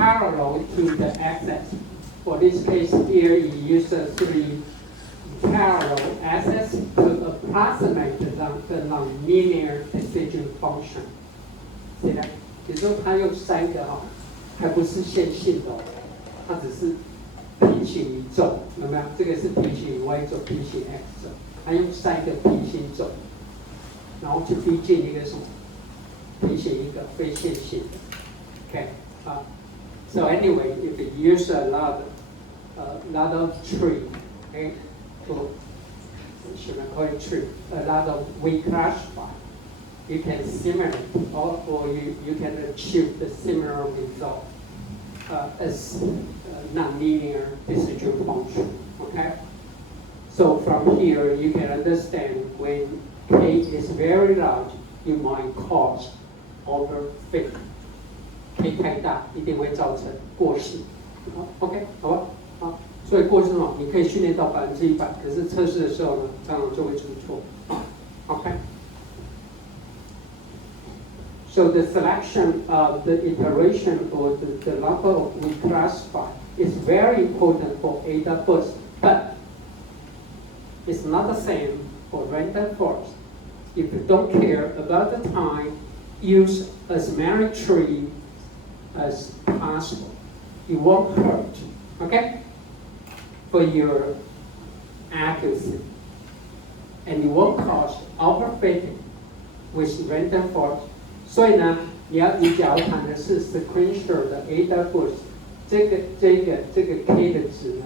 parallel to the axis. For this case here, you use the 3 parallel axes to approximate the nonlinear decision function. 现在，也就是说它用3个还不是线性的它只是平行于轴，有没有？这个是平行于 y 轴，平行 x 轴，它用3个平行轴，然后去逼近一个什么？平行一个非线性的。Okay. So anyway, if you use a lot of tree, okay, should I call it tree? A lot of we classify. You can simulate, or you can achieve the similar result as nonlinear decision function. Okay. So from here, you can understand when k is very large, you might cause overfit. k 太大，一定会造成过失。OK， 好吧，好，所以过失你可以训练到100%，可是测试的时候呢，常常就会出错。OK。So the selection of the iteration or the number we classify is very important for ADA burst, but it's not the same for random forest. If you don't care about the time, use as many trees as possible. It won't hurt, okay? For your accuracy. And it won't cause overfitting with random forest. 所以呢，你假如谈的是 sequential 的 ADA burst， 这个 K 的值呢，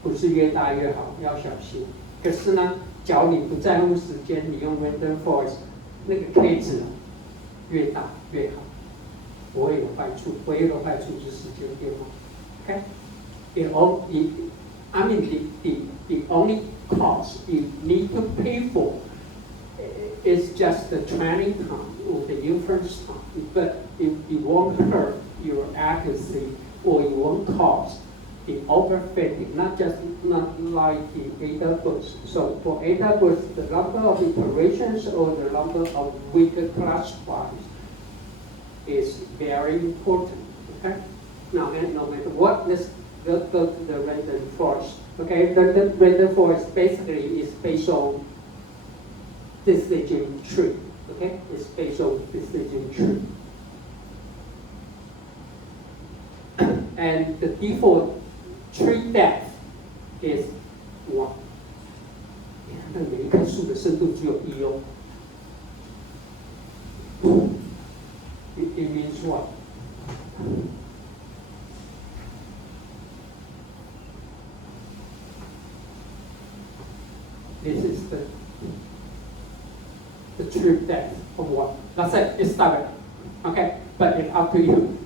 不是越大越好，要小心。可是呢，假如你不在乎时间，你用 random forest， 那个 K 值越大越好。不会有坏处，唯一的坏处是时间变化。Okay? The only cost you need to pay for is just the training time or the inference time, but it won't hurt your accuracy or it won't cause the overfitting, not like the ADA burst. So for ADA burst, the number of iterations or the number of weaker classifiers is very important. Okay. Now, no matter what, let's go to the random forest. Okay, the random forest basically is based on decision tree. Okay, it's based on decision tree. And the default tree depth is 1. 那每一棵树的深度只有1哦。It means what? This is the true depth of what? Let's say it's 7. Okay, but it's up to you.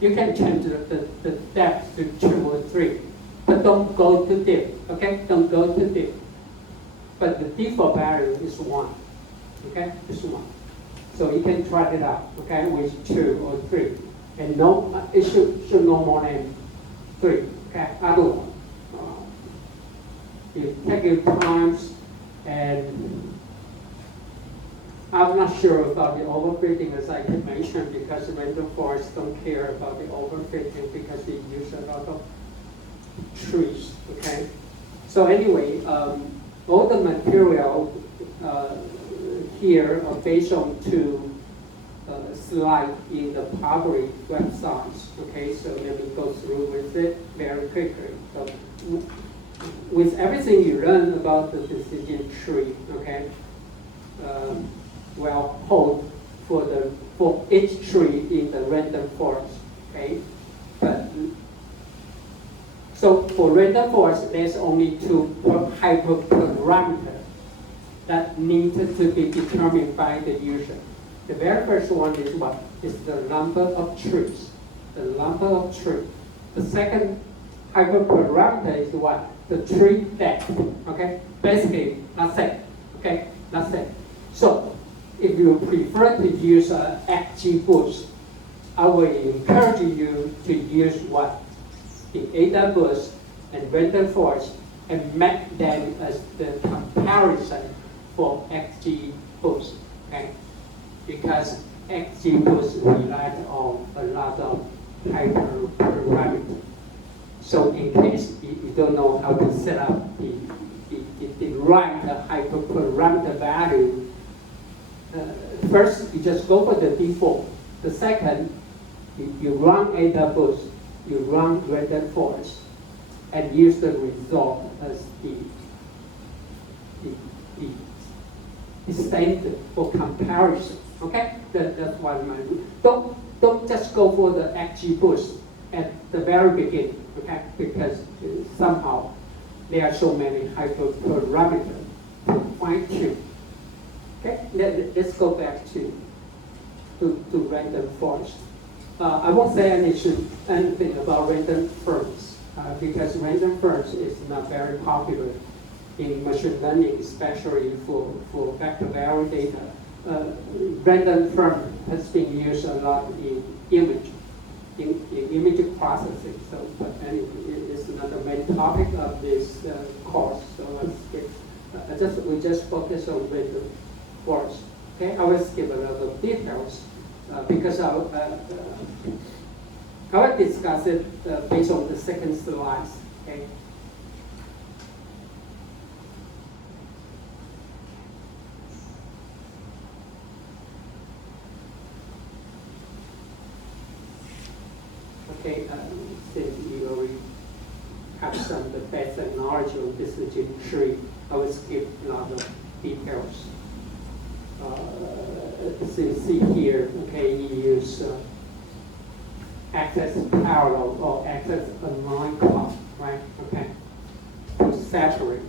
You can change the depth to 2 or 3, but don't go too deep. Okay, don't go too deep. But the default value is 1. Okay, it's 1. So you can try it out, okay, with 2 or 3, and it should no more than 3, okay. Otherwise, you take your times, and I'm not sure about the overfitting as I mentioned because random forests don't care about the overfitting because they use a lot of trees, okay. So anyway, all the material here are based on 2 slides in the public websites. Okay, so let me go through with it very quickly. So, with everything you learn about the decision tree, okay, well, hold for each tree in the random forest. Okay, but so for random forest, there's only 2 hyperparameters that need to be determined by the user. The very first one is what? Is the number of trees. The number of trees. The second hyperparameter is what? The tree depth. Okay? Basically, that's it. Okay? That's it. So, if you prefer to use an XG boost, I will encourage you to use what? The ADA boost and random forest and make them as the comparison for XG boost, okay? Because XG boost relies on a lot of hyperparameter. So in case you don't know how to set up the right hyperparameter value, first you just go for the default. The second, you run AWS, you run random forest, and use the result as the standard for comparison. Okay, that's what I don't just go for the XGBoost at the very beginning. Okay, because somehow there are so many hyperparameters to fine tune. Okay, let's go back to random forest. I won't say anything about random forest because random forest is not very popular in machine learning, especially for vector data. Random forest has been used a lot in image processing. So, but anyway, it's not the main topic of this course. So let's skip. We just focus on random forest. Okay, I will skip a lot of details because I will discuss it based on the second slide. Okay. Okay, since you already have some of the basic knowledge of this tree, I will skip a lot of details. As you see here, okay, you use access parallel or access align clock, right? Okay, to separate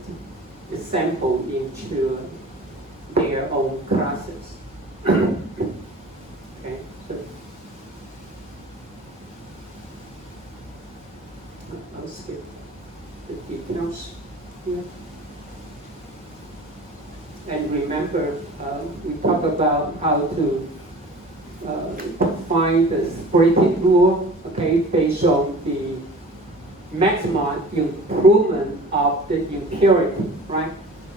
the sample into their own classes. Okay, so I'll skip the details here. And remember, we talked about how to find the splitting rule, okay, based on the maximum improvement of the impurity, right?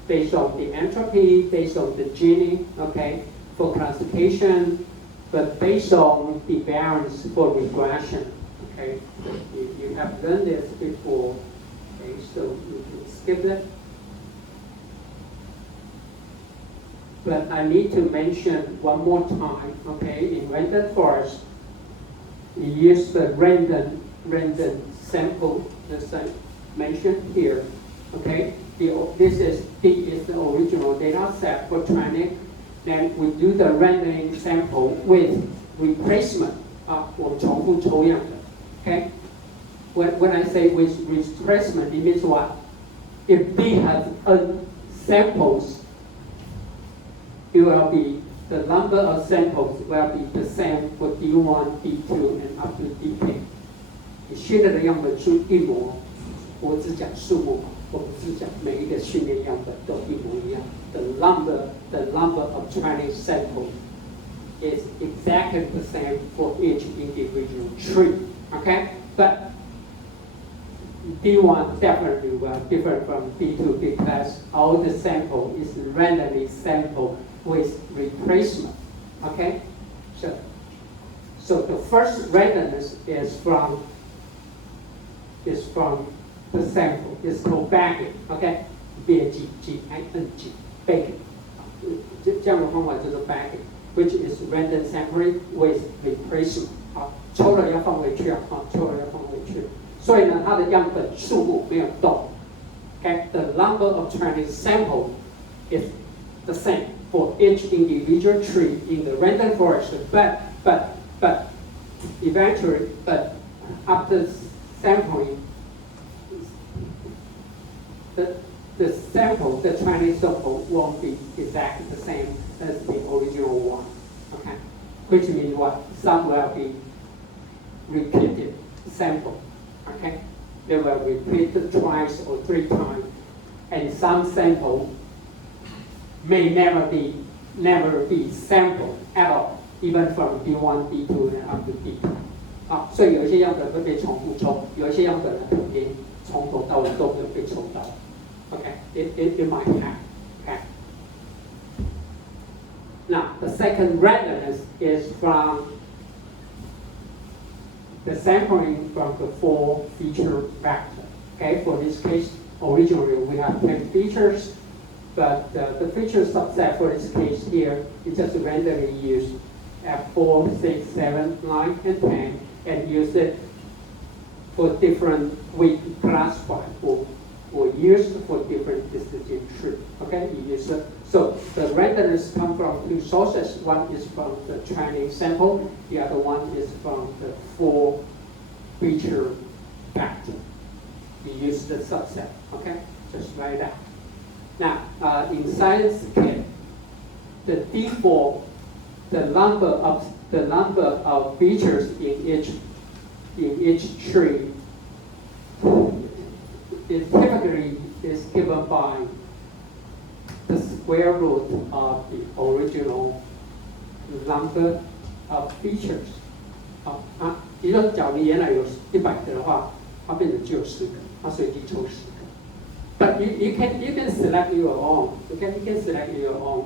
Based on the entropy, based on the Gini, okay, for classification, but based on the variance for regression, okay? You have done this before, okay, so you can skip it. But I need to mention one more time, okay, in random forest, we use the random sample, as I mentioned here, okay? This is the original data set for training. Then we do the rendering sample with replacement, 我们重复抽样的, okay? When I say with replacement, it means what? If D has samples, it will be, the number of samples will be the same for D1, D2, and up to Dk. 你训练的样本数一模，我只讲数目，我不是讲每一个训练样本都一模一样。The number of training samples is exactly the same for each individual tree. Okay, but D1 definitely will differ from D2 because all the sample is randomly sampled with replacement. Okay, so the first randomness is from the sample. It's called bagging. Okay, B-A-G-G-I-N-G, bagging. 这样的方法叫做 bagging, which is random sampling with replacement. 好，抽了要放回去啊，抽了要放回去。所以呢，它的样本数目没有动。Okay, the number of training sample is the same for each individual tree in the random forest, but eventually, after sampling, the sample, the training sample won't be exactly the same as the original one. Okay, which means what? Some will be repeated sample. Okay, they will repeat it twice or 3 times, and some sample may never be sampled at all, even from D1, D2, and up to D2. 好，所以有一些样本会被重复抽，有一些样本呢连从头到尾都没有被抽到。Okay, it might happen. Okay. Now the second randomness is from the sampling from the 4 feature vector. Okay, for this case, originally we have 10 features, but the feature subset for this case here is just randomly used F4, 6, 7, 9, and 10, and use it for different weight classified or used for different decision tree. Okay, you use it. So the randomness comes from 2 sources. One is from the training sample. The other one is from the 4 feature vector. You use the subset. Okay, just like that. Now, in science kit, the default, the number of features in each tree is typically given by the square root of the original number of features. 也就是假如你原来有100个的话，它变成只有10个，它随机抽10个。But you can select your own. You can select your own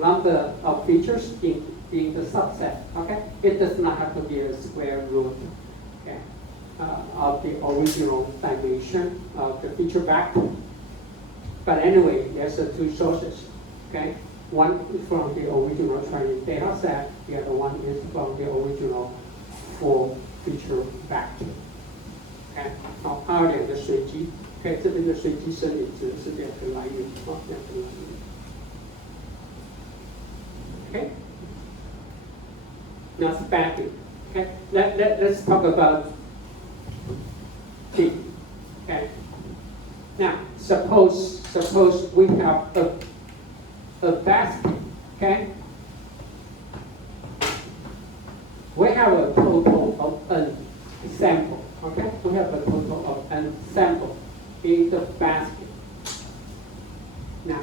number of features in the subset. Okay, it does not have to be a square root. Okay. Of the original dimension of the feature vector. But anyway, there's 2 sources. Okay, one is from the original training data set, the other one is from the original 4 feature vector. Okay, 好，它有2个随机。OK， 这边的随机生理指的是2个来源，2个来源。Okay, now spacking. Okay, let's talk about T. Okay. Now, suppose we have a basket. Okay. We have a total of n sample. Okay. We have a total of n sample in the basket. Now,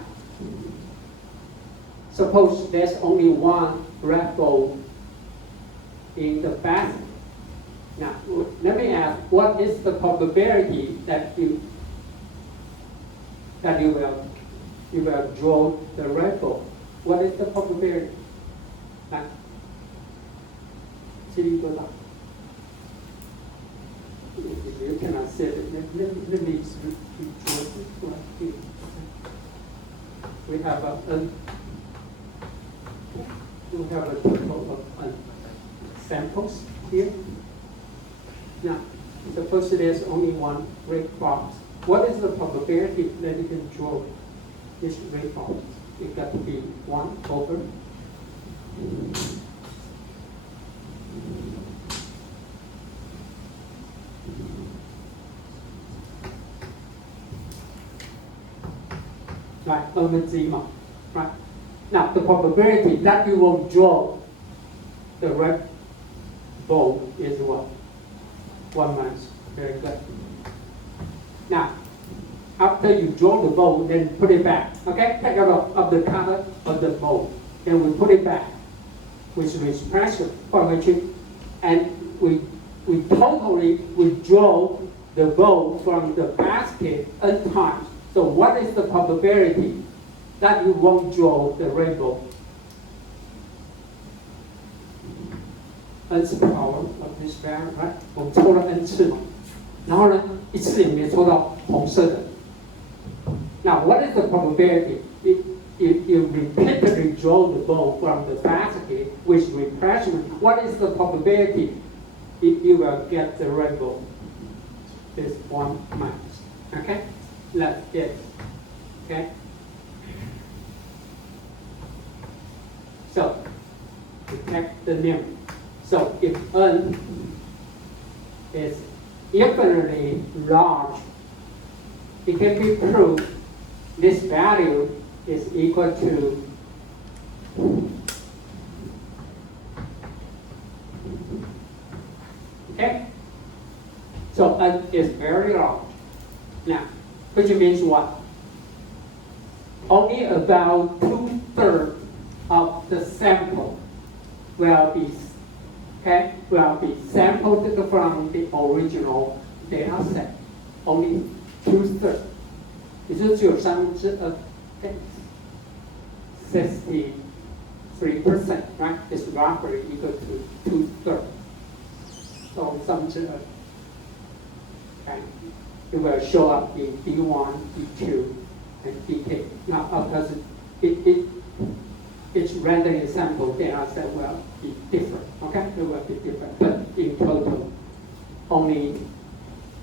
suppose there's only one red ball in the basket. Now, let me ask, what is the probability that you will draw the red ball? What is the probability? 来，几率多大？ You cannot say it. Let me draw this one here. We have a total of samples here. Now, suppose there's only one red box. What is the probability that you can draw this red box? It got to be 1 over. Right, over zero. Right. Now, the probability that you will draw the red ball is what? 1 minus. Very good. Now, after you draw the ball, then put it back. Okay? Take out of the color of the ball. Then we put it back with pressure for which and we totally withdraw the ball from the basket n times. So what is the probability that you won't draw the red ball? N's power of this variable, right? 我们抽了 n 次嘛，然后呢，一次也没抽到红色的。Now, what is the probability if you repeatedly draw the ball from the basket with replacement? What is the probability if you will get the red ball? It's 1 minus. Okay, that's it. Okay. So, detect the limit. So if n is infinitely large, it can be proved this value is equal to okay. So n is very large. Now, which means what? Only about 2/3 of the sample will be sampled from the original data set. Only 2/3. 也就是只有2/3. 63%, right? It's roughly equal to 2/3. So okay, it will show up in D1, D2, and DK. Now, because each random sample data set will be different. Okay, it will be different, but in total, only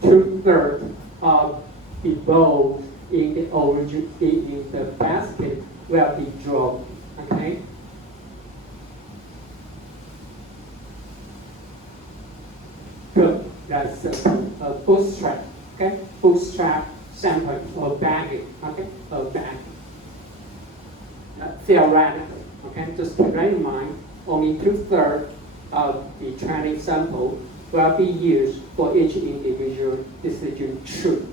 2/3 of the balls in the origin in the basket will be drawn. Okay. Good. That's a bootstrap. Okay. Bootstrap sample or bagging. Okay. Or bagging. Theoretically. Okay. Just keep that in mind. Only 2/3 of the training sample will be used for each individual decision tree.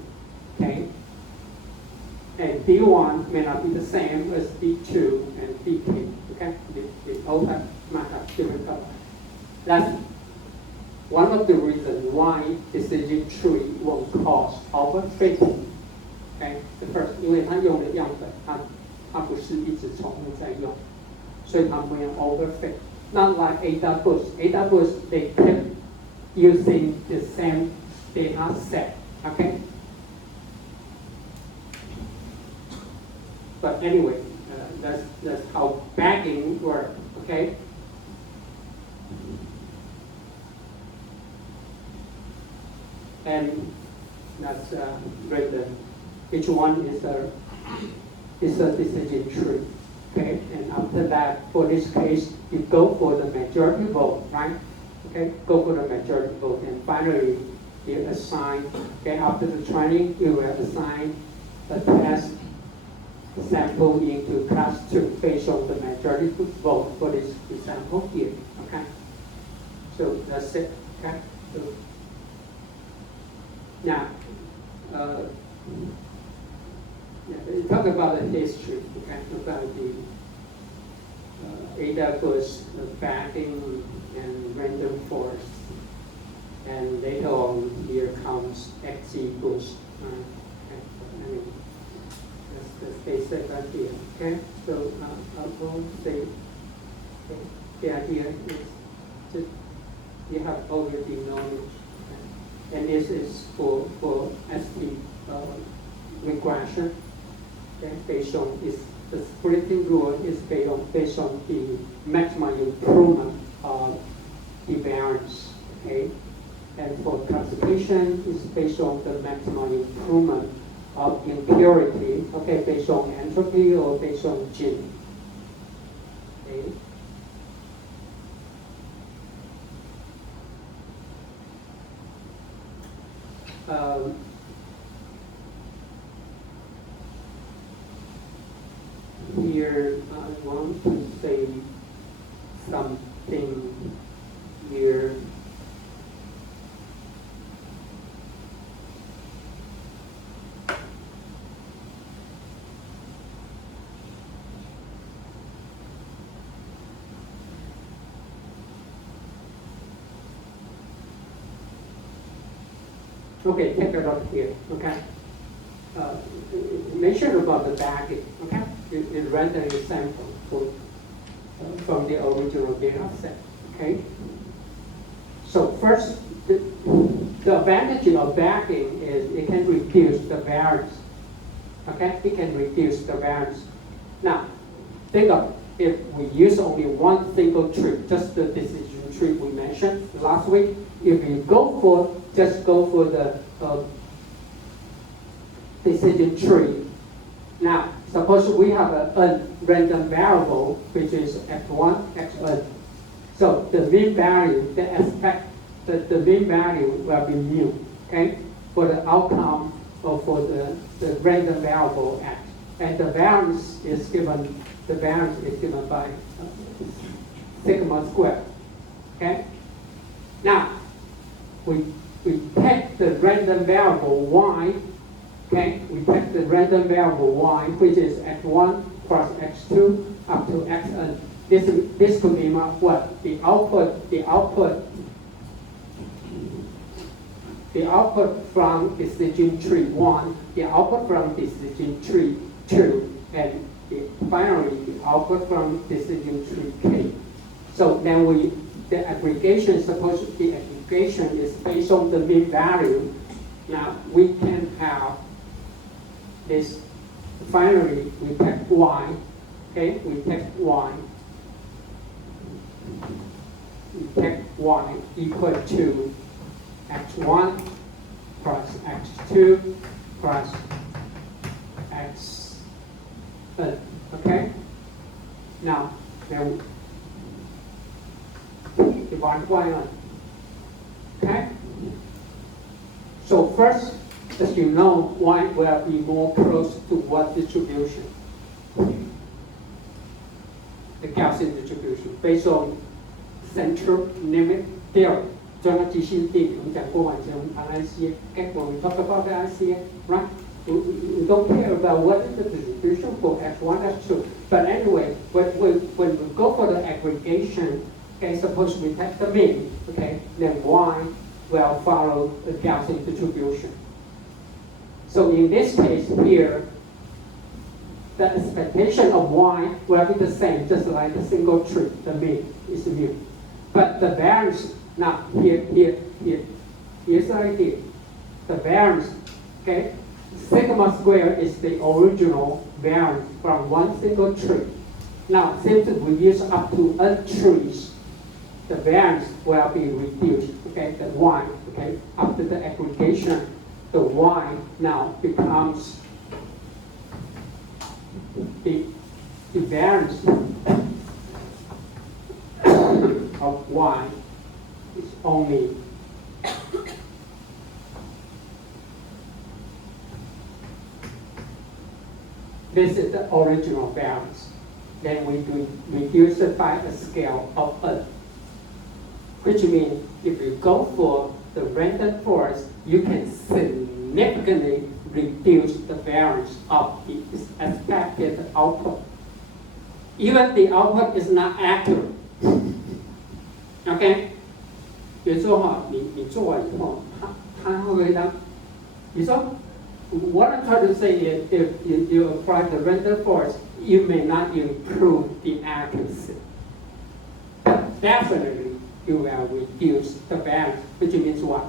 Okay. And D1 may not be the same as D2 and DK. Okay. They all might have different color. That's one of the reasons why decision tree won't cause overfitting. Okay, the first， 因为它用的样本，它不是一直重复在用，所以它没有 overfit. Not like AWS. AWS they kept using the same data set. Okay. But anyway, that's how bagging works. Okay. And that's written. Each one is a decision tree. Okay, and after that, for this case, you go for the majority vote, right? Okay, go for the majority vote, and finally, you assign. Okay, after the training, you will assign a test sample into class 2 based on the majority vote for this example here. Okay, so that's it. Okay. So, now, talk about the history, okay, about the AWS bagging and random forest. And later on, here comes XGBoost. Okay. I mean, that's the basic idea. Okay, so I'll go say okay. The idea is that you have already knowledge. And this is for ST regression. Okay, based on the splitting rule is based on the maximum improvement of the variance. Okay, and for classification is based on the maximum improvement of impurity. Okay, based on entropy or based on gene. Okay. Here I want to say something here. Okay, take it up here. Okay. Mention about the bagging. Okay. It renders a sample from the original data set. Okay. So first, the advantage of bagging is it can reduce the variance. Okay, it can reduce the variance. Now, think of if we use only one single tree, just the decision tree we mentioned last week. If you just go for the decision tree. Now, suppose we have a random variable which is x1, xn. So the mean value, the mean value will be mu, okay, for the outcome or for the random variable x. And the variance is given by sigma squared. Okay? Now, we take the random variable y. Okay, we take the random variable y, which is x1 plus x2 up to xn. This could be what? The output from decision tree 1, the output from decision tree 2, and finally the output from decision tree k. So then the aggregation is supposed to be aggregation is based on the mean value, now we can have this, finally we take y, okay, we take y equal to x1 plus x2 plus x, okay? Now, then divide y on, okay? So first, as you know, y will be more close to what distribution? The Gaussian distribution, based on central limit theorem. 专个极性定理，我们讲过往前我们谈 ICA, okay? When we talk about the ICA, right? We don't care about what is the distribution for x1, x2. But anyway, when we go for the aggregation, okay, suppose we take the mean, okay, then y will follow the Gaussian distribution. So in this case here, the expectation of y will be the same, just like the single tree, the mean is mu. But the variance, now here's the idea. The variance, okay, sigma squared is the original variance from one single tree. Now, since we use up to n trees, the variance will be reduced, okay, the y, okay, after the aggregation, the y now becomes the variance of y is only this is the original variance. Then we reduce it by a scale of n, which means if you go for the random forest, you can significantly reduce the variance of the expected output. Even the output is not accurate. OK， 比如说哈，你做完以后，它会不会当？你说 ，what I'm trying to say is, if you apply the random forest, you may not improve the accuracy. But definitely, you will reduce the variance, which means what?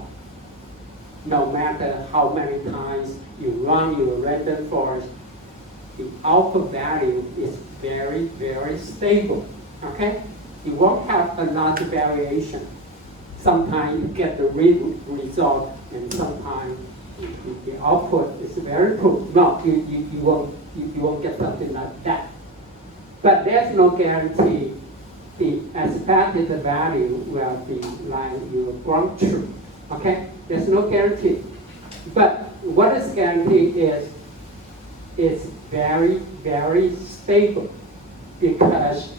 No matter how many times you run your random forest, the output value is very, very stable. Okay? You won't have a large variation. Sometimes you get the result, and sometimes the output is very poor. No, you won't get something like that. But there's no guarantee the expected value will be like your ground truth. Okay? There's no guarantee. But what is guaranteed is it's very, very stable, because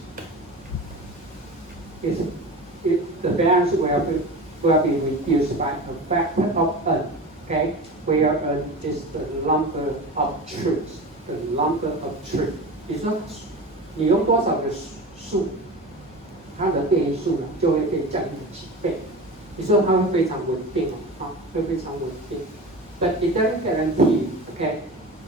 the variance will be reduced by a factor of n, okay? Where n is the number of trees, the number of trees. 你说你用多少个数，它的变异数呢就会被降低几倍。你说它会非常稳定啊，会非常稳定。But it doesn't guarantee, okay,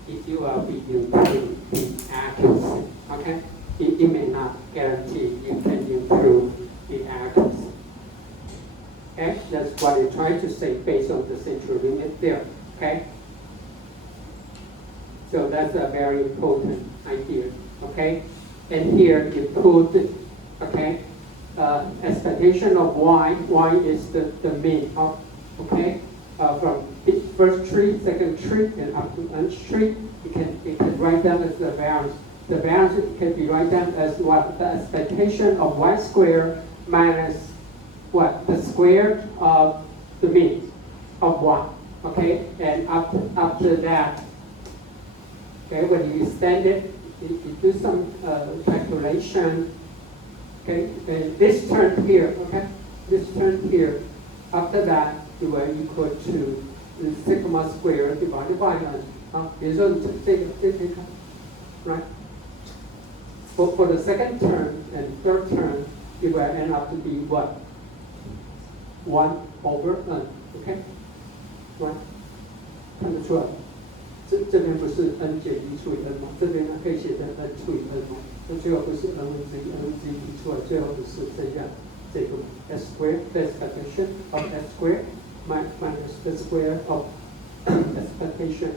if you will be improving the accuracy, okay? It may not guarantee you can improve the accuracy. Okay, that's what you're trying to say based on the central limit theorem. Okay, so that's a very important idea. Okay, and here you put, okay, expectation of y. Y is the mean of, okay, from first tree, second tree, and up to nth tree. You can write down as the variance. The variance can be written down as what? The expectation of y squared minus what? The square of the mean of y. Okay, and after that, okay, when you extend it, you do some calculation. Okay, and this term here, okay, this term here, after that, you will equal to the sigma squared divided by n. 比如说这个看 right? For the second term and third term, it will end up to be what? 1 over n, okay? Right? 看得出来，这边不是 n 减1除以 n 吗？这边呢可以写成 n 除以 n 吗？那最后不是 n 分之一 n 分之一提出来，最后不是剩下这个 S square, the expectation of S square minus the square of expectation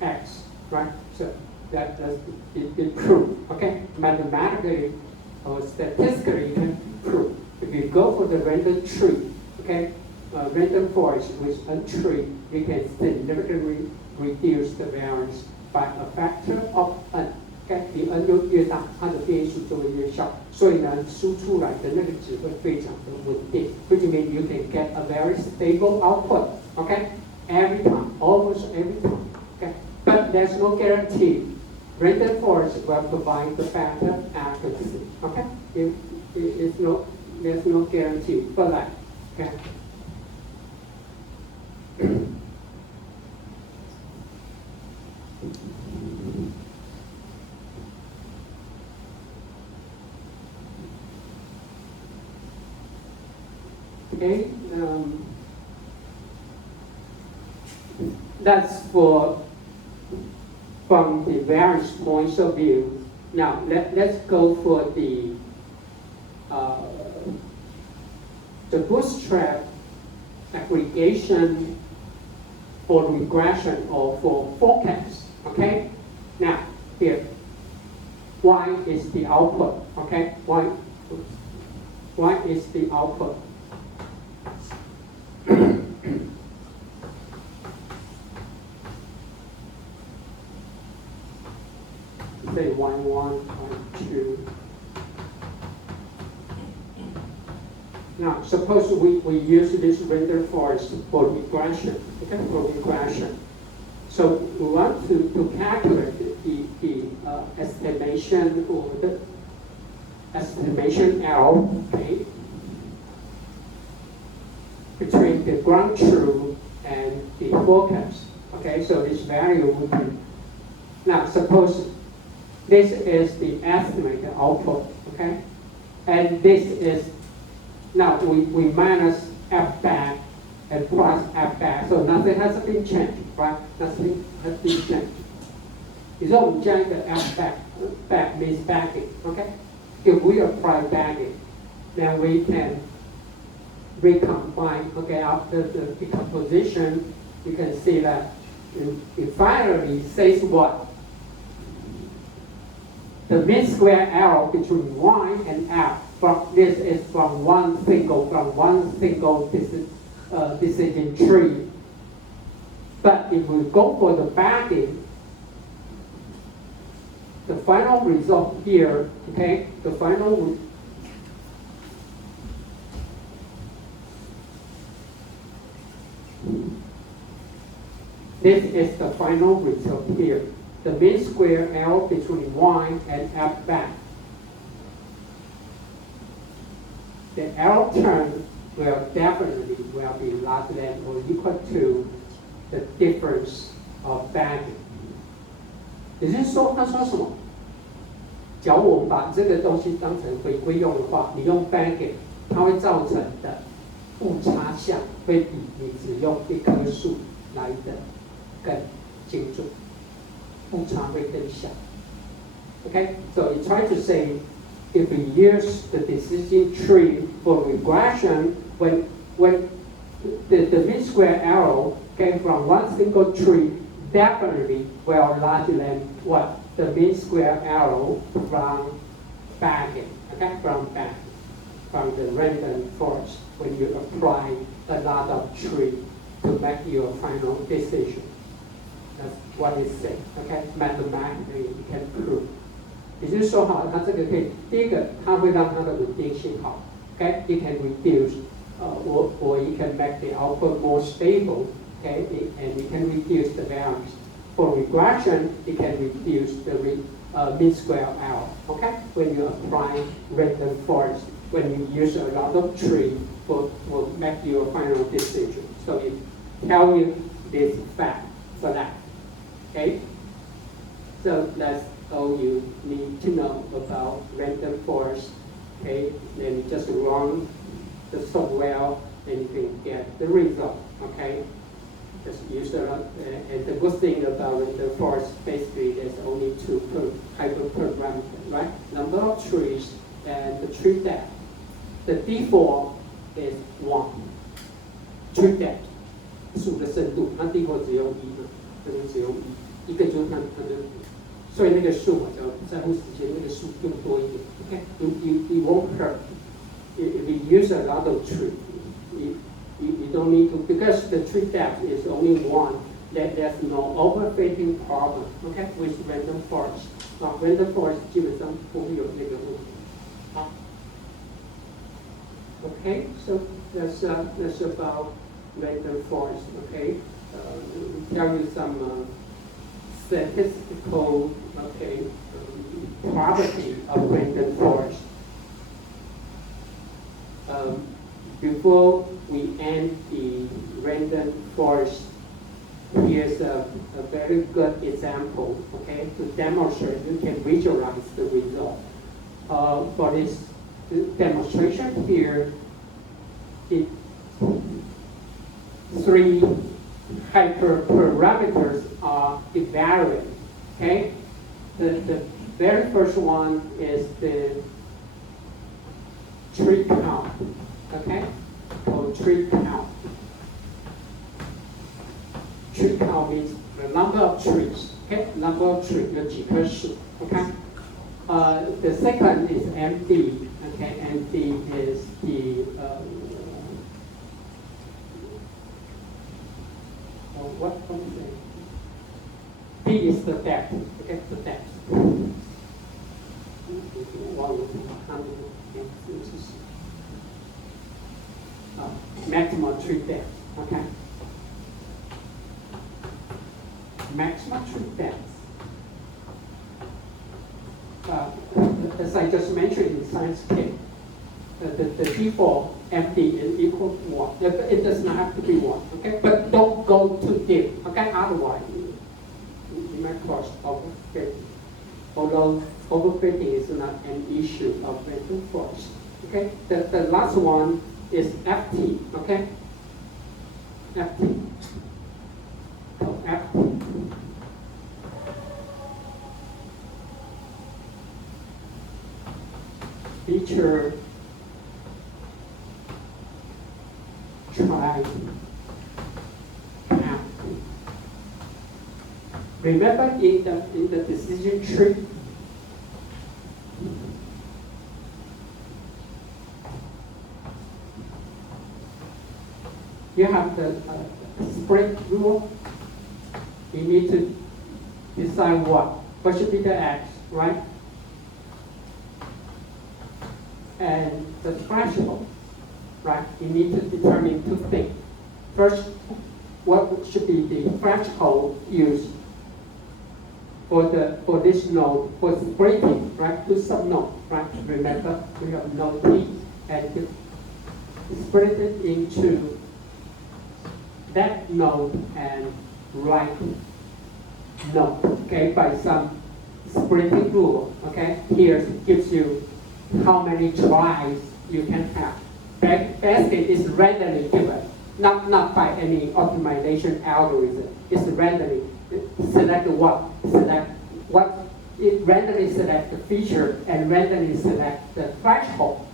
X, right? So that has been proved, okay? Mathematically or statistically, you can prove. If you go for the random tree, okay, random forest with a tree, you can significantly reduce the variance by a factor of n. Okay, 比 n 又越大，它的变异数就会越小，所以呢，输出来的那个值会非常的稳定。Which means you can get a very stable output. Okay, every time, almost every time. Okay, but there's no guarantee. Random forest will provide the better accuracy. Okay, there's no guarantee for that. Okay. Okay, that's from the various points of view. Now let's go for the bootstrap aggregation for regression or for forecast. Okay, now here, y is the output. Okay, y is the output. Say y1, y2. Now, suppose we use this random forest for regression. Okay, for regression. So we want to calculate the estimation or the estimation L, okay, between the ground truth and the forecast. Okay, so this value would be, now suppose this is the estimated output, okay? And this is, now we minus F back and plus F back, so nothing has been changed, right? Nothing has been changed. 比如说我们加一个 F back means backing, okay? If we apply backing, then we can recombine, okay, after the decomposition, you can see that it finally says what? The mean square error between y and f, this is from one single decision tree. But if we go for the backing, the final result here, okay, the final this is the final result here. The mean square L between y and f back. The error term will definitely be larger than or equal to the difference of backing. 也就是说，他说什么？假如我们把这个东西当成回归用的话，你用 backing， 它会造成的误差项会比你只用一棵树来的更精准。误差会更小。Okay, so you try to say if we use the decision tree for regression, when the mean square error came from one single tree, definitely will larger than what the mean square error from backing. Okay, from the random forest when you apply a lot of tree to make your final decision. That's what it says. Okay, mathematically you can prove. 也就是说，好，它这个可以，第一个，它会让它的稳定性好。Okay, you can reduce, or you can make the output more stable. Okay, and you can reduce the variance. For regression, you can reduce the mean square error. Okay, when you apply random forest, when you use a lot of tree, will make your final decision. So it tell you this fact for that. Okay, so that's all you need to know about random forest. Okay, then you just run the software and you can get the result. Okay, just use the and the good thing about random forest, basically there's only two type of parameters, right? Number of trees and the tree depth. The default is 1. Tree depth 树的深度，那 default 只有1嘛，这边只有1，一个就是它的，所以那个树只要不在乎时间，那个树用多一点。Okay, it won't hurt. If you use a lot of tree, you don't need to, because the tree depth is only 1, that there's no overfitting problem. Okay, with random forest. Random forest 基本上不会有那个问题。好。Okay, so that's about random forest. Okay, tell you some statistical property of random forest. Before we end the random forest, here's a very good example. Okay, to demonstrate, you can visualize the result. For this demonstration here, the 3 hyperparameters are evaluated. Okay, the very first one is the tree count. Okay, so tree count. Tree count means the number of trees. Okay, number of trees, 有几棵树. Okay. The second is MD. Okay, MD is the what do you say? D is the depth. Okay, the depth. Maximum tree depth. Okay. Maximum tree depth. As I just mentioned in science kit, the default MD is equal to 1. It does not have to be 1. Okay, but don't go too deep. Okay, otherwise you might cause overfitting. Although overfitting is not an issue of random forest. Okay, the last one is FT. Okay, FT. So FT. Feature try count. Remember in the decision tree, you have the split rule. You need to decide what should be the X, right? And the threshold, right? You need to determine 2 things. First, what should be the threshold used for this node for splitting, right? 2 subnodes, right? Remember, we have node T and split it into that node and right node, okay? By some splitting rule, okay? Here it gives you how many tries you can have. Basket is randomly given, not by any optimization algorithm. It's randomly select what it randomly select the feature and randomly select the threshold.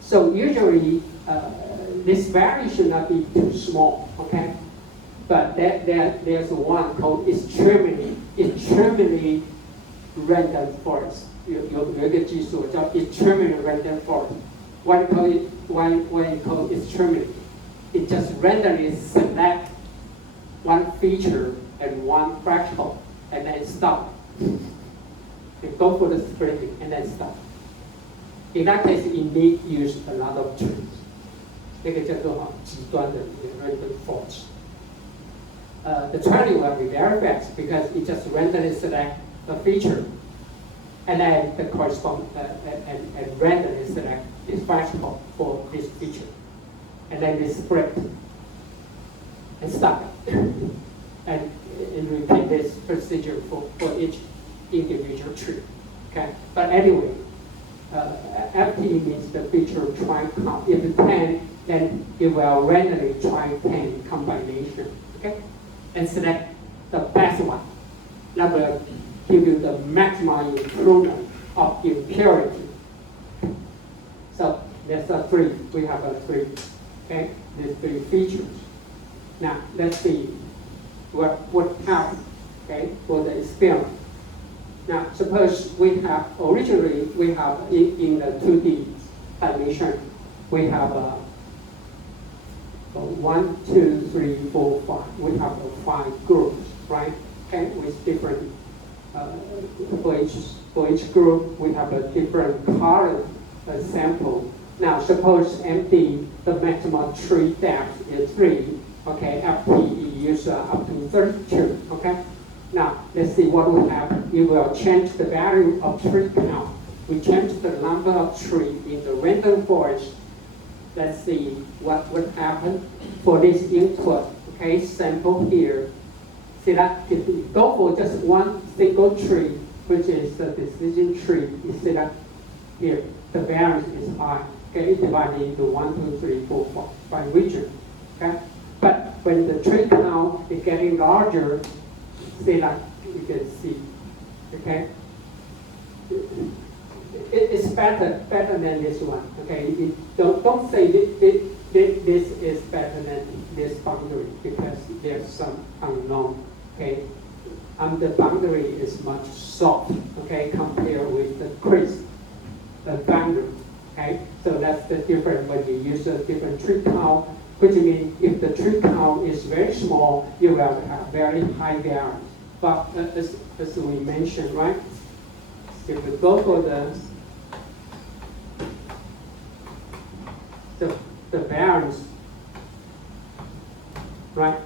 So usually this value should not be too small, okay? But there's one called extremely random forest. 有一个技术叫 extremely random forest. Why you call it extremely? It just randomly select one feature and one threshold and then stop. You go for the splitting and then stop. In that case, you need to use a lot of trees. 那个叫做极端的 random forest. The training will be very fast because it just randomly select a feature. And then the corresponding and randomly select this threshold for this feature. And then they split and stop it. and repeat this procedure for each individual tree. Okay? But anyway, FT means the feature try count. If it's 10, then it will randomly try 10 combination. Okay? And select the best one. That will give you the maximum improvement of impurity. So That's a three. We have a three. Okay, these three features. Now let's see what happens. Okay, for the experiment. Now suppose we have originally we have in the 2D dimension we have a 1, 2, 3, 4, 5. We have 5 groups, right? Okay, with different for each group we have a different color sample. Now suppose MD the maximum tree depth is 3. Okay, FTE is up to 32. Okay. Now let's see what will happen. It will change the value of tree count. We change the number of trees in the random forest. Let's see what would happen for this input. Okay, sample here. See that if we go for just one single tree, which is the decision tree, you see that here the variance is high. Okay, it's divided into 1, 2, 3, 4, 5 regions. Okay, but when the tree count is getting larger, see that you can see. Okay, it's better than this one. Okay, don't say this is better than this boundary because there's some unknown. Okay, the boundary is much soft. Okay, compared with the crisp boundary. Okay, so that's the difference when you use a different tree count. Which means if the tree count is very small, you will have very high variance. But as we mentioned, right? If we go for the variance, right?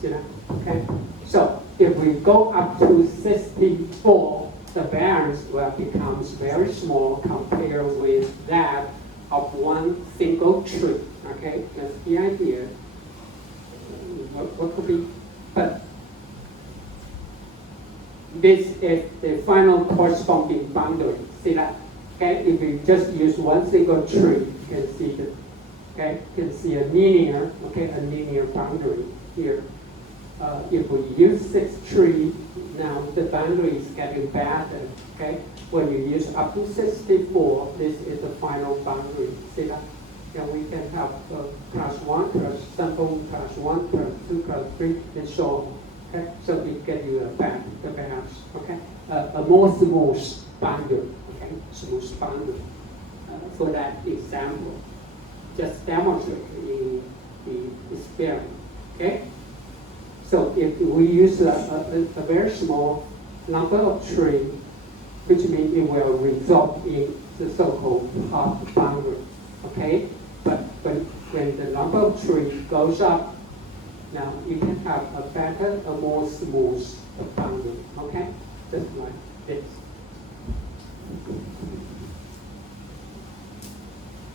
See that? Okay. So if we go up to 64, the variance will becomes very small compared with that of one single tree. Okay, that's the idea. What could be? But this is the final corresponding boundary. See that? Okay, if we just use one single tree, you can see the, okay, you can see a linear boundary here. If we use 6 trees, now the boundary is getting better. Okay, when you use up to 64, this is the final boundary. See that? And we can have class 1 plus sample class 1 plus 2 plus 3 and so on. Okay, so it gives you the balance. Okay, a more smooth boundary. Okay, smooth boundary. For that example, just demonstrate in the experiment. Okay, so if we use a very small number of trees, which means it will result in the so-called half boundary. Okay. But when the number of trees goes up, now you can have a better, a more smooth boundary. Okay, just like this.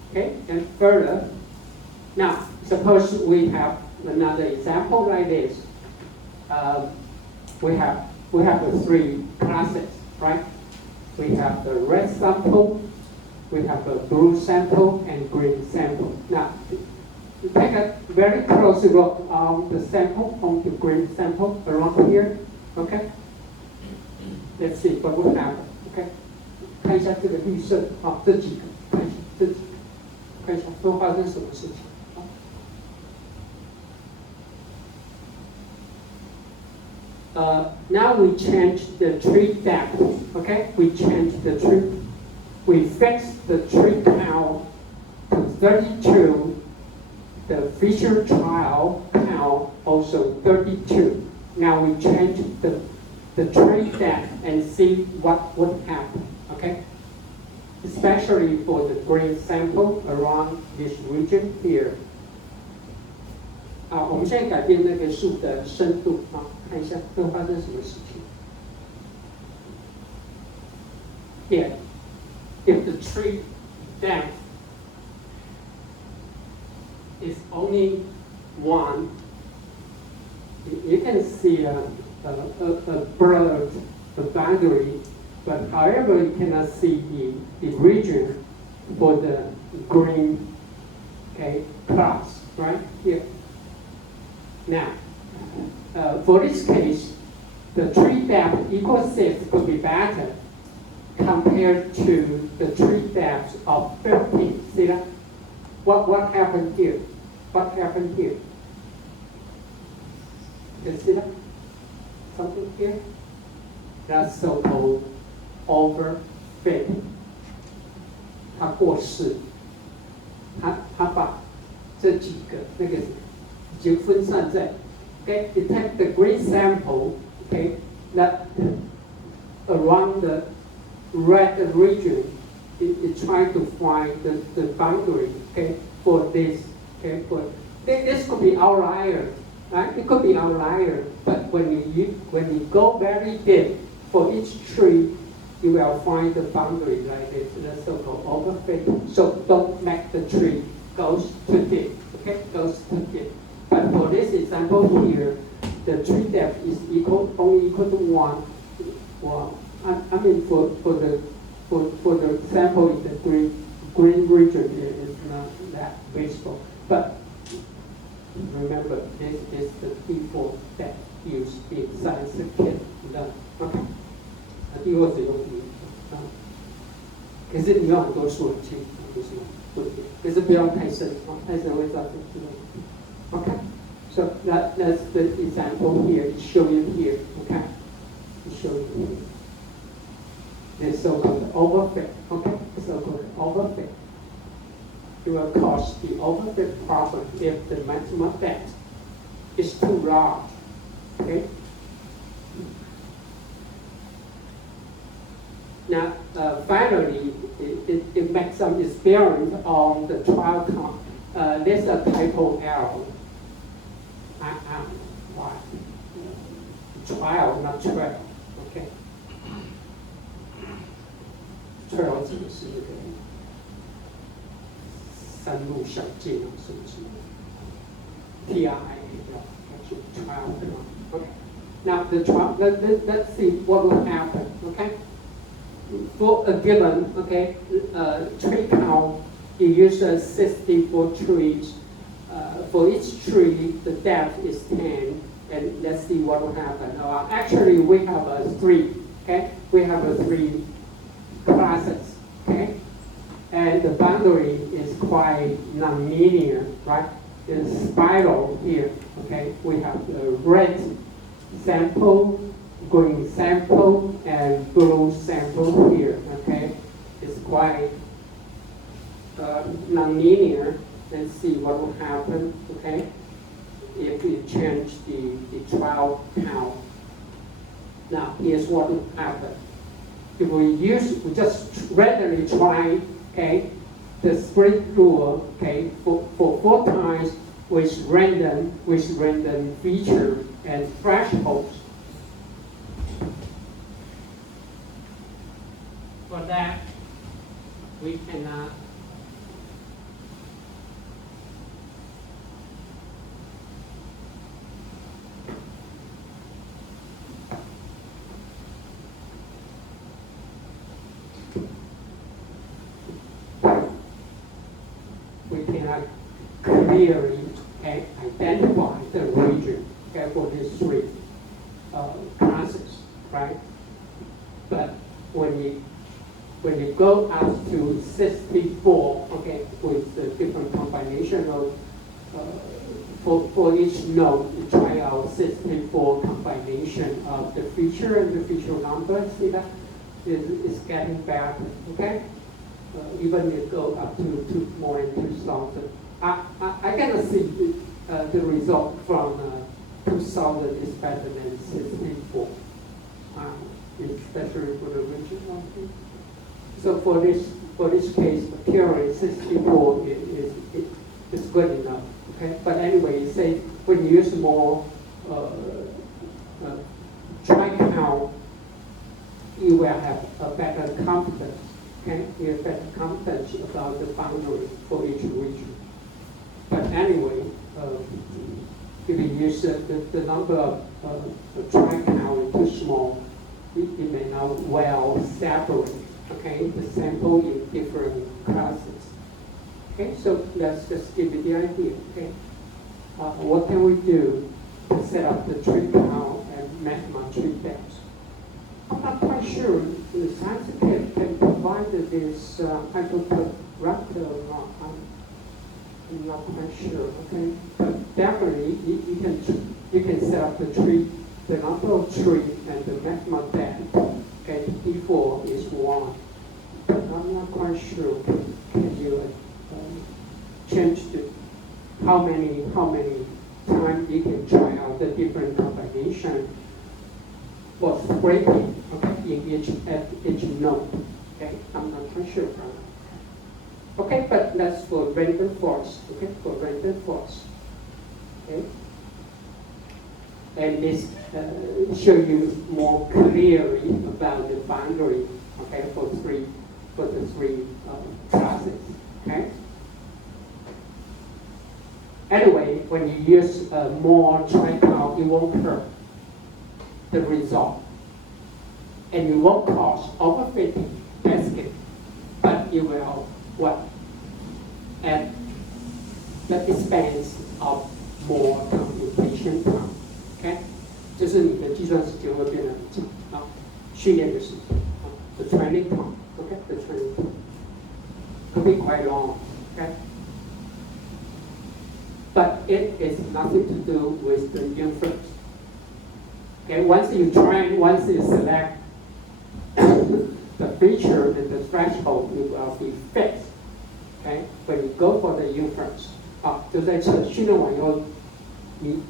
Okay, and further, now suppose we have another example like this. We have the 3 classes, right? We have the red sample. We have a blue sample and green sample. Now, take a very close look on the sample, on the green sample around here. Okay? Let's see what will happen. Okay? 看一下这个绿色，好，这几个，看一下这几个，看一下会发生什么事情。Now we change the tree depth. Okay? We change the tree. We fix the tree count to 32. The feature trial count also 32. Now we change the tree depth and see what would happen. Okay? Especially for the green sample around this region here. 我们现在改变那个树的深度啊，看一下会发生什么事情。Here. If the tree depth is only 1, you can see a blurred boundary, but however you cannot see the region for the green class, right here. Now, for this case, the tree depth equals 6 could be better. compared to the tree depth of 50. See that? What happened here? What happened here? You see that? Something here? That's so-called overfit. 他过世，他把这几个那个已经分散在 ，okay, detect the green sample, okay, that around the red region, it trying to find the boundary, okay, for this, okay, for this could be outlier, right? It could be outlier, but when you go very deep for each tree, you will find the boundary like this, the so-called overfit. So don't make the tree goes too deep, okay, goes too deep. But for this example here, the tree depth is only equal to 1. Well, I mean for the sample in the green region here is not that visible. But remember, this is the default depth used in science kit. Okay. 第二使用题啊，可是你要很多数很清楚，就是不点，可是不要太深啊，太深会造成这个。Okay, so that's the example here. It's showing here. Okay, it's showing here. This so-called overfit. Okay, so-called overfit. It will cause the overfit problem if the maximum depth is too large. Okay. Now, finally, it makes some experiment on the trial count. There's a typo error. Why? Trial, not trail. Okay. Trail 指的是这个山路小径啊，是不是 ？TRIA trial count. Okay. Now the trial. Let's see what will happen. Okay. For a given, okay, tree count, you use 64 trees. For each tree, the depth is 10, and let's see what will happen. Actually, we have 3, okay? We have 3 classes, okay? And the boundary is quite non-linear, right? It's spiral here, okay? We have the red sample, green sample, and blue sample here, okay? It's quite non-linear. Let's see what will happen, okay? If we change the trial count. Now, here's what will happen. If we just randomly try, okay, the split rule, okay, for 4 times with random feature and thresholds. For that, we cannot clearly identify the region, okay, for these 3 classes, right? But when you go out to 64, okay, with the different combination of for each node, you try out 64 combination of the feature and the feature number. See that it's getting better, okay? Even you go up to more than 2,000. I cannot see the result from 2,000 is better than 64, especially for the regional. So for this case, appearance 64 is good enough. Okay, but anyway, say when you use more try count, you will have a better confidence. Okay, you have better confidence about the boundary for each region. But anyway, if you use the number of try count too small, it may not well separate. Okay, the sample in different classes. Okay, so let's just give you the idea. Okay, what can we do to set up the tree count and maximum tree depth? I'm not quite sure the science can provide this hyperparameter or not. I'm not quite sure. Okay, but definitely you can set up the tree, the number of tree and the maximum depth. Okay, D4 is 1. But I'm not quite sure. Can you change how many times you can try out the different combination for scraping, okay, at each node. Okay, I'm not quite sure about that. Okay, but that's for random forest. Okay, for random forest. Okay, and this show you more clearly about the boundary. Okay, for the three classes. Okay. Anyway, when you use more tri-count, it won't hurt the result. And it won't cause overfitting basket, but it will what? At the expense of more computation time. Okay? 就是你的计算时间会变得很长啊，训练的时间啊 ，the training time. Okay, the training time could be quite long. Okay. But it is nothing to do with the inference. Okay, once you train, once you select the feature and the threshold, it will be fixed. Okay, when you go for the inference, 好，就在训练完以后，你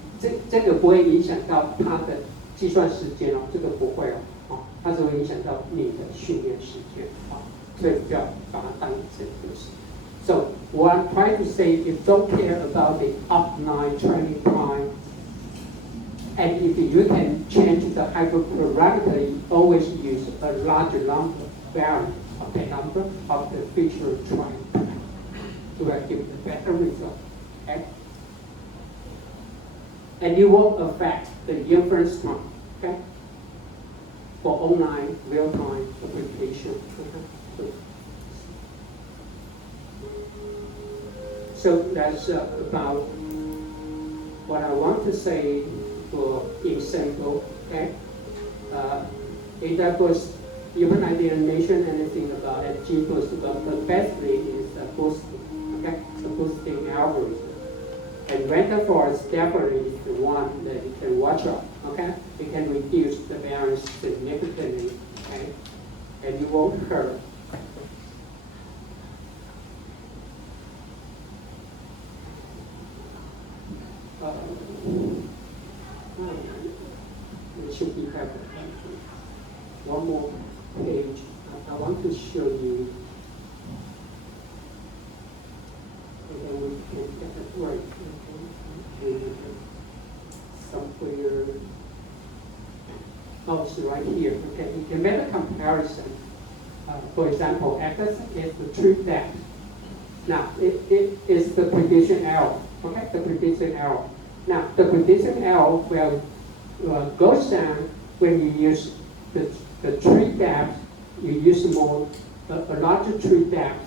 这个不会影响到它的计算时间哦，这个不会哦，它只会影响到你的训练时间啊，所以不要把它当成就是。So what I'm trying to say is don't care about the up-line training time. And if you can change the hyperparameter, you always use a larger number variant of the number of the feature trained to give the better result. Okay? And it won't affect the inference time. Okay? For online real-time application. Okay? So that's about what I want to say for example. Okay, AWS, even I didn't mention anything about it, GBoost, but the best thing is the boosting. Okay, the boosting algorithm. And random forest definitely is the one that you can watch out. Okay, it can reduce the variance significantly. Okay, and it won't hurt. It should be covered. One more page. I want to show you, and then we can get it right. Okay. Somewhere. Oh, it's right here. Okay, you can make a comparison. For example, X is the true depth. Now, it is the prediction error. Okay, the prediction error. Now, the prediction error will goes down when you use the tree depth. You use a larger tree depth.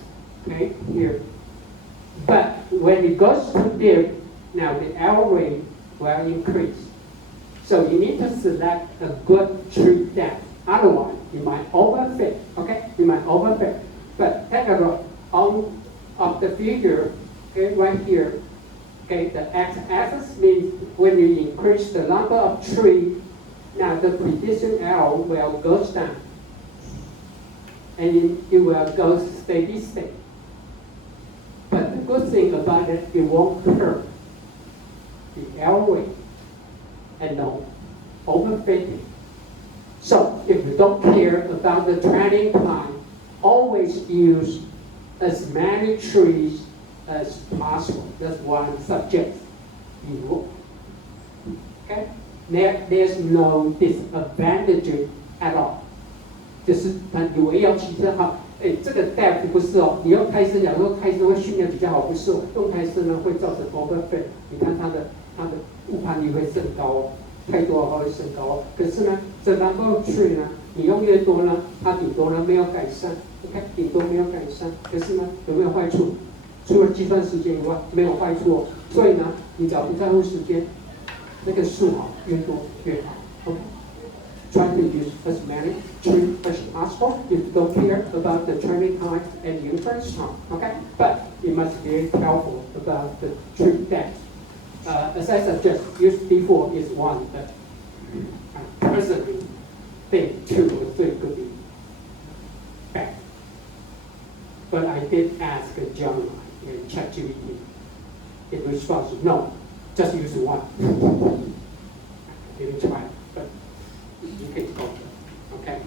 Okay, here. But when it goes too deep, now the error rate will increase. So you need to select a good tree depth. Otherwise, you might overfit. Okay, you might overfit. But take a look on of the figure. Okay, right here. Okay, the x-axis means when you increase the number of trees, now the prediction error will go down, and it will go steady state. But the good thing about it, it won't hurt the error rate and no overfitting. So if you don't care about the training time, always use as many trees as possible. That's what I suggest you. Okay? There's no disadvantage at all. 就是以为要提升好，这个 depth 不是哦，你用开声讲说开声会训练比较好，不是哦，用开声呢会造成 overfit。你看它的误判率会升高哦，太多的话会升高哦。可是呢，这 number of tree 呢，你用越多呢，它顶多呢没有改善 ，OK， 顶多没有改善。可是呢，有没有坏处？除了计算时间以外，没有坏处哦。所以呢，你只要不在乎时间，那个数好越多越好。OK。try to use as many tree as possible. You don't care about the turning time and inference time, okay? But you must be very careful about the tree depth. As I suggest, use D4 is one, but I personally think 2 or 3 could be better. But I did ask Gemini and ChatGPT. In response, no, just use 1. I didn't try, but you can go there, okay?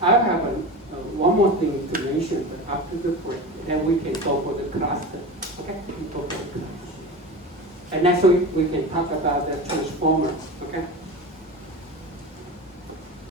I have one more thing to mention, but after the break, then we can go for the cluster, okay? We can go for the cluster. And next week, we can talk about the transformer, okay?